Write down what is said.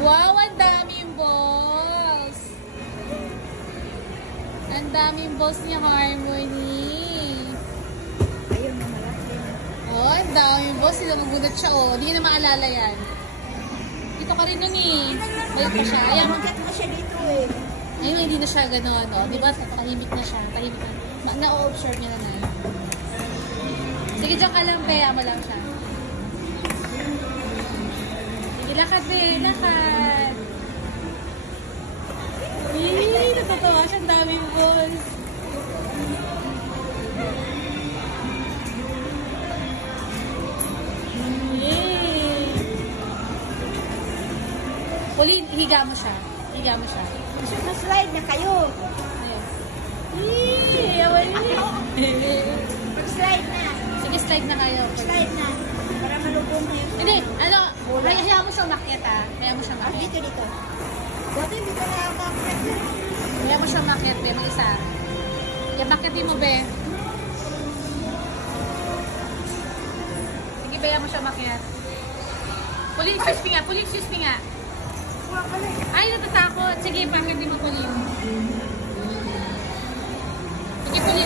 Wow, ang daming balls. Ang daming balls ni Harmony. Ayun na malaki. Oh, ang daming balls. Sila magulat siya, oh. Hindi na maalala yan. Dito ka rin nun, eh. Balik pa siya. Ayan. Magat na siya dito, eh. Ayun, hindi na siya gano'n, no? Di ba? Tahimik na siya. Tahimik na. Na-observe niya na. Sige, dyan ka lang, Bea mo lang siya. Sige, lakad, Bea. Lakad. Yee, natatawa siya. Ang daming balls. Yay! Uli, higa mo siya. Higa mo siya. Na-slide na kayo. Ayan. Yee! Awali. Mag-slide na. Sige, slide na kayo. Slide na. Para malubong na yun. Hindi, ano, kaya mo siyang makiat, ha? Kaya mo siyang makiat. Dito, dito. Dati dito na ako. Kaya mo siyang makiat, be, mag-isa. Kaya makiatin mo, be. Sige, be, mo siyang makiat. Puli, excuse me nga, puli, excuse me nga. Ay, natatakot. Sige, makiatin mo, puli. Sige, puli.